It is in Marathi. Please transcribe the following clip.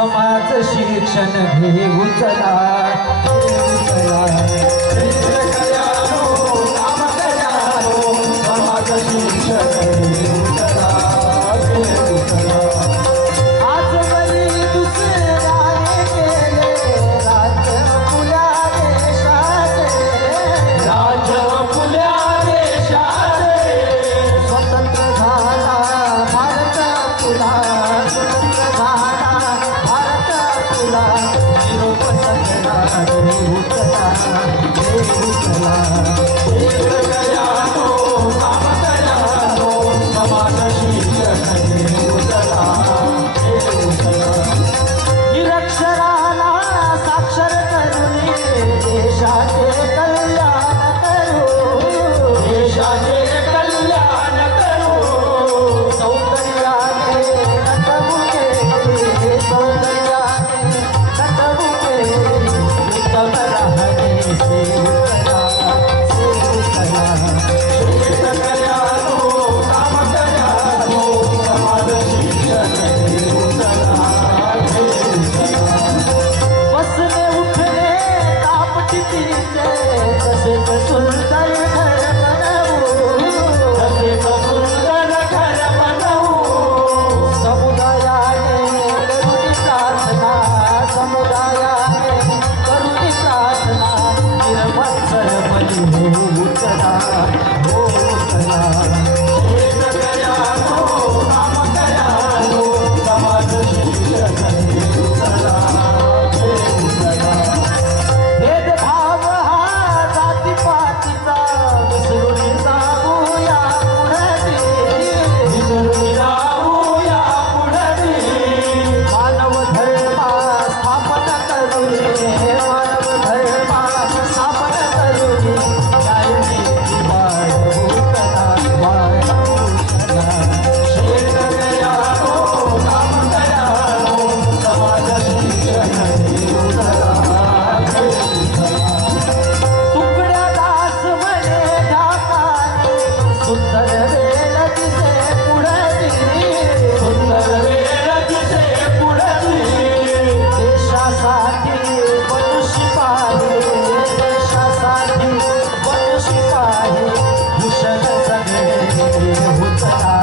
समाज शिक्षण घेऊ चला, घेऊ चला। काम कल्याणो समाज शिक्षण घेऊ चला, घेऊ चला। आज बरी दुसऱ्याने केले राज फुल्या देशाचे, राज फुल्या देशाचे। स्वतंत्र झाला भारत तुला, स्वतंत्र झाला भारत तुला। निरोप सगळा घेऊ चला, घेऊ चला। काम कल्याणो समाज शिक्षण घेऊ चला, घेऊ चला। निरक्षराला साक्षर करून देशाचे कल्याण करू, देशाचे कल्याण करू। सौंदर्याने नटवुके, सौंदर्याने नटवुके। उत्तम राहणे सेवू करा, सेवू करा। शेत कल्याणो काम कल्याणो समाज शिक्षण घेऊ चला, घेऊ चला। बसणे उठणे ताप टिपीचे तसेच सुंदर घर बनवू, तसेच सुंदर घर बनवू। समुदायाने करुणी प्रार्थना, समुदायाने करुणी प्रार्थना। निर्मत्सर बली होऊ चला, होऊ चला। शेत कल्याणो काम कल्याणो समाज शिक्षण घेऊ चला, घेऊ चला। भेदभाव हा जातीपातीचा विसरून जाऊया पुढे, विसरून जाऊया पुढे। मानव धर्म स्थापन करूया, मानव धर्म स्थापन करूया। न्यायनीती वाढवू चला, वाढवू चला। शेत कल्याणो काम कल्याणो समाज शिक्षण घेऊ चला, घेऊ चला। तुकड्या दास म्हणे ढाकाने सुंदर वेळ दिसे पुढे, सुंदर वेळ दिसे पुढे। देशासाठी बनू शिपाई, देशासाठी बनू शिपाई। भूषण सगळे घेऊ चला,